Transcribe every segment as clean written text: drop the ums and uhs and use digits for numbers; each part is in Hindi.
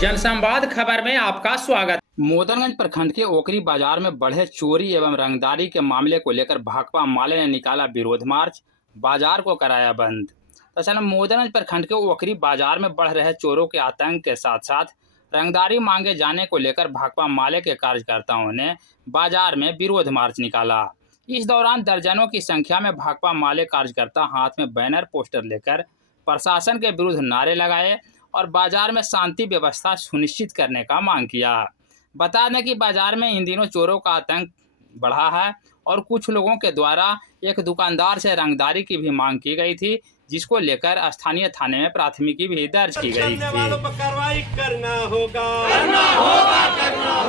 जनसंवाद खबर में आपका स्वागत। मोदनगंज प्रखंड के ओकरी बाजार में बढ़े चोरी एवं रंगदारी के मामले को लेकर भाकपा माले ने निकाला विरोध मार्च, बाजार को कराया बंद। दरअसल मोदनगंज प्रखंड के ओकरी बाजार में बढ़ रहे चोरों के आतंक के साथ साथ रंगदारी मांगे जाने को लेकर भाकपा माले के कार्यकर्ताओं ने बाजार में विरोध मार्च निकाला। इस दौरान दर्जनों की संख्या में भाकपा माले कार्यकर्ता हाथ में बैनर पोस्टर लेकर प्रशासन के विरुद्ध नारे लगाए और बाजार में शांति व्यवस्था सुनिश्चित करने का मांग किया। बता दें कि बाजार में इन दिनों चोरों का आतंक बढ़ा है और कुछ लोगों के द्वारा एक दुकानदार से रंगदारी की भी मांग की गई थी, जिसको लेकर स्थानीय थाने में प्राथमिकी भी दर्ज की गई थी। वालों पर कार्रवाई करना होगा।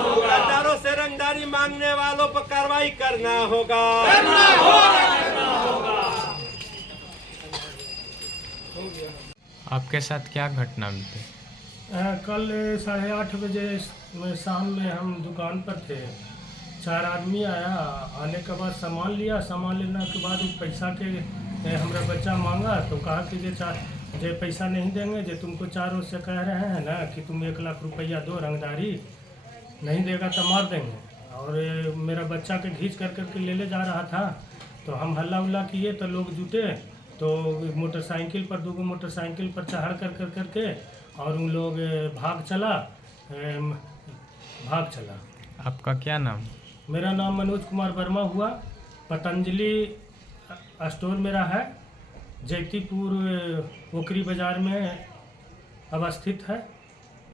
दुकानदारों से रंगदारी मांगने वालों पर कार्रवाई करना होगा। आपके साथ क्या घटना बीती? कल 8:30 बजे शाम में हम दुकान पर थे। 4 आदमी आया, आने के बाद सामान लिया। सामान लेने के बाद पैसा के हमारा बच्चा मांगा तो कहा कि जे पैसा नहीं देंगे, जे तुमको चारों से कह रहे हैं ना कि तुम 1 लाख रुपया दो, रंगदारी नहीं देगा तो मार देंगे। और मेरा बच्चा के घींच करके ले जा रहा था तो हम हल्ला उल्ला किए तो लोग जुटे, तो मोटरसाइकिल पर 2 मोटरसाइकिल पर चढ़ करके और उन लोग भाग चला। आपका क्या नाम? मेरा नाम मनोज कुमार वर्मा हुआ। पतंजलि स्टोर मेरा है, जैतीपुर ओकरी बाज़ार में अवस्थित है।